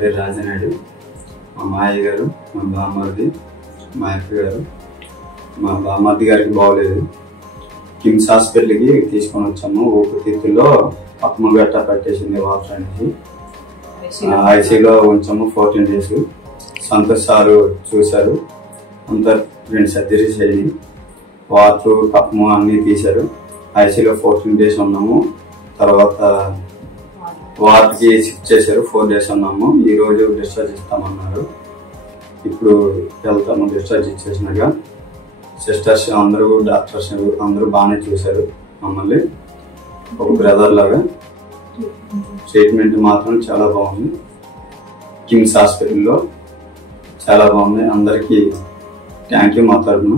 పేరు రాజనాయుడు. మా మాయ గారు, మా బామ్మర్ది, మా అక్క గారు. మా బామ్మర్ది గారికి బాగోలేదు, కిమ్స్ హాస్పిటల్కి తీసుకొని వచ్చాము. ఊపిరితిత్తుల్లో అప్పమగట్ట పట్టేసింది, వాటర్ అనేది. ఐసీలో ఉంచాము 14 days. సంతోష్ సారు చూశారు, అంతా 2 surgeries అయ్యి వాటర్ కప్పము అన్నీ తీశారు. ఐసీలో 14 days ఉన్నాము. తర్వాత వార్డ్కి షిఫ్ట్ చేశారు, 4 days ఉన్నాము. ఈరోజు డిశ్చార్జ్ ఇస్తామన్నారు. ఇప్పుడు వెళ్తాము. డిశ్చార్జ్ ఇచ్చేసినాక సిస్టర్స్ అందరూ, డాక్టర్స్ అందరూ బాగానే చూశారు మమ్మల్ని, ఒక బ్రదర్ లాగా. ట్రీట్మెంట్ మాత్రం చాలా బాగుంది. కిమ్స్ హాస్పిటల్లో చాలా బాగుంది. అందరికీ థ్యాంక్ యూ మా తరఫున.